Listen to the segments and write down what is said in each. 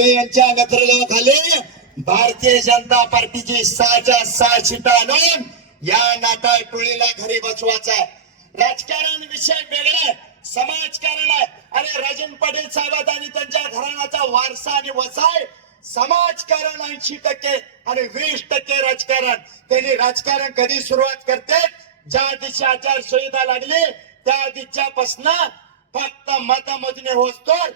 यांच्या नेतृत्वाखाली भारतीय जनता पार्टीची 6च्या 6 सीटा आणून या नाटा टोळीला घरी बसवायचा आहे. राजकारण विषय वेगळे, समाजकारण आहे. अरे राजन पाटील साहेब आणि त्यांच्या घराण्याचा वारसा आणि वसाय समाजकारण 80% आणि 20% राजकारण. त्यांनी राजकारण कधी सुरुवात करते, ज्या दिवशी आचारसंहिता लागली त्या दिवसापासून फक्त मतमोजणी होतोय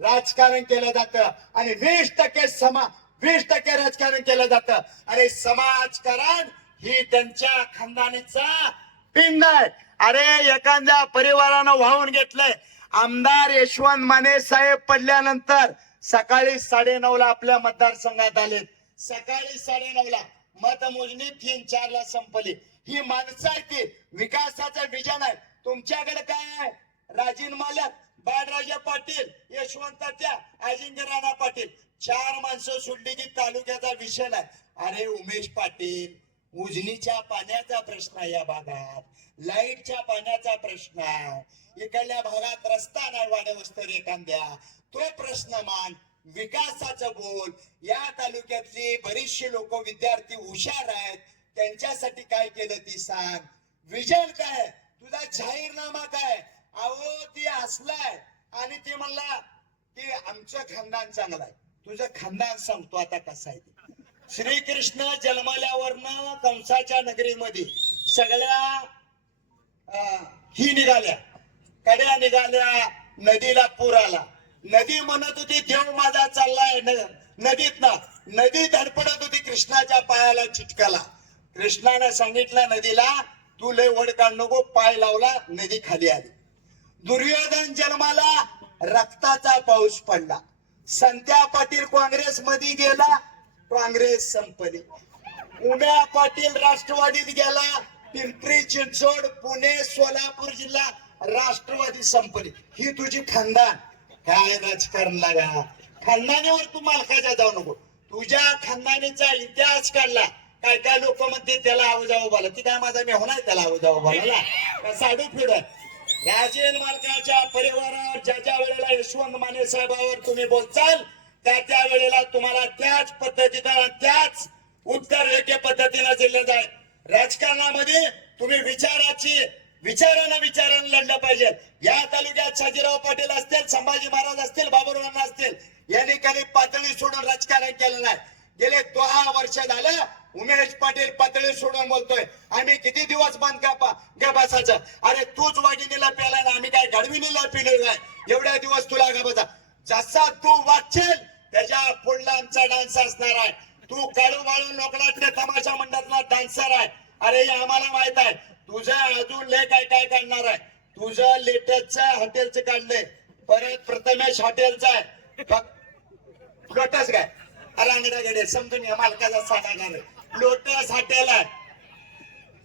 राजकारण केलं जातं आणि 20% राजकारण केलं जातं. आणि समाजकारण ही त्यांच्या खानदानीचा पिंड आहे. अरे एखाद्या परिवारानं वाहून घेतलंय. आमदार यशवंत माने साहेब पडल्यानंतर सकाळी 9:30 आपल्या मतदारसंघात आले. सकाळी 9:30 मतमोजणी 3-4 संपली. ही माणसं आहे ती विकासाचं विजन आहे. तुमच्याकडे काय आहे? राजीन मालक, बाळराजा पाटील, यशवंत तात्या, अजिंक्य राणा पाटील 4 माणसं सोडली की तालुक्याचा विषय नाही. अरे उमेश पाटील, उजनीच्या पाण्याचा प्रश्न आहे या भागात, लाईटच्या पाण्याचा प्रश्न आहे, इकडल्या भागात रस्ता नाही वाड्यावस्तर एखाद्या, तो प्रश्न मान, विकासाचं बोल. या तालुक्यातली बरीचशी लोक विद्यार्थी हुशार आहेत, त्यांच्यासाठी काय केलं ती सांग. विजन काय, तुझा जाहीरनामा काय? अहो ती हसलाय आणि ती म्हणला की आमचं खानदान चांगलं आहे. तुझं खानदान सांगतो आता कसं आहे ते. श्रीकृष्ण जन्मल्यावरनं कंसाच्या नगरीमध्ये सगळ्या ही निघाल्या, कड्या निघाल्या, नदीला पूर आला. नदी म्हणत होती देव माझा चाललाय नदीत ना, नदी धडपडत होती कृष्णाच्या पायाला चिटकाला. कृष्णाने सांगितलं नदीला तू लय वड काढ नको, पाय लावला नदी खाली आली. दुर्योधन जन्माला, रक्ताचा पाऊस पडला. संत्या पाटील काँग्रेस मध्ये गेला, काँग्रेस संपली. उम्या पाटील राष्ट्रवादीत गेला, पिंपरी चिंचवड, पुणे, सोलापूर जिल्हा राष्ट्रवादी संपली. ही तुझी खानदान. काय राजकारण लागा, खानदानीवर तू मालकाच्या जाऊ नको. तुझ्या खानदानीचा इतिहास काढला. काय काय लोक म्हणते त्याला आवाजावं बोला, ती काय माझा मी होणार त्याला आवाजावं बोलायला साडू फिड. राजेन मालकाच्या परिवारावर ज्या वेळेला यशवंत माने साहेबावर तुम्ही बोलचाल त्या वेळेला तुम्हाला त्याच पद्धतीनं त्याच उत्तर योग्य पद्धतीनं दिलं जाईल. राजकारणामध्ये तुम्ही विचारानं लढलं पाहिजे. या तालुक्यात शाजीराव पाटील असतील, संभाजी महाराज असतील, बाबूराव असतील, यांनी कधी पातळी सोडून राजकारण केलं नाही. गेले 10 वर्ष झालं उमेश पाटील पातळी सोडून बोलतोय. आम्ही किती दिवस बंद बसायचं? अरे तूच वागिनीला प्याला ना, आम्ही काय गडविनीला पिलो काय? एवढ्या दिवस तुला का बसा. जसा तू वाचेल त्याच्या पुढला आमचा डान्स असणार आहे. तू काळू बाळू लोकनाट्य तमाशा मंडळातला डान्सर आहे. अरे आम्हाला माहित आहे तुझं अजून लय काय काय काढणार आहे. तुझं लेटेस्टचं हॉटेलचं काढलंय, परत प्रथमेश हॉटेलचं आहे, लोटस काय रांगडा गडे समजून या मालकाचा सांगा. लोटस हॉटेल आहे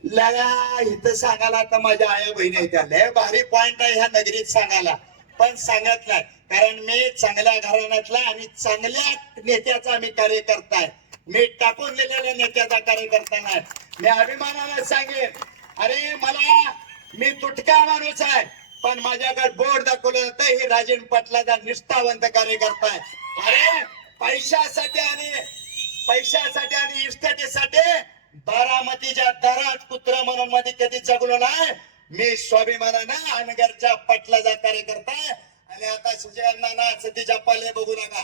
लगा इथं सांगायला तर माझ्या आया बहिणी आहेत, लय भारी पॉइंट आहे ह्या नगरीत सांगायला, पण सांगत नाही. कारण मी चांगल्या घराण्यातला आणि चांगल्या नेत्याचा मी कार्यकर्ता आहे. मी टाकून दिलेल्या नेत्याचा कार्यकर्ता नाही. मी अभिमानाने सांगेन, अरे मी तुटका माणूस आहे, पण माझ्याकडे बोर्ड दाखवलं जातं हे राजन पाटलाचा निष्ठावंत कार्यकर्ता आहे. अरे पैशासाठी आणि इस्टेटीसाठी बारामतीच्या दरात कुत्र म्हणून मध्ये कधी जगलो नाही. मी स्वाभिमानानं अनगरच्या पाटलाचा कार्यकर्ता आहे. आणि आता सुजय अण्णा सतीच्या पाले बघू नका.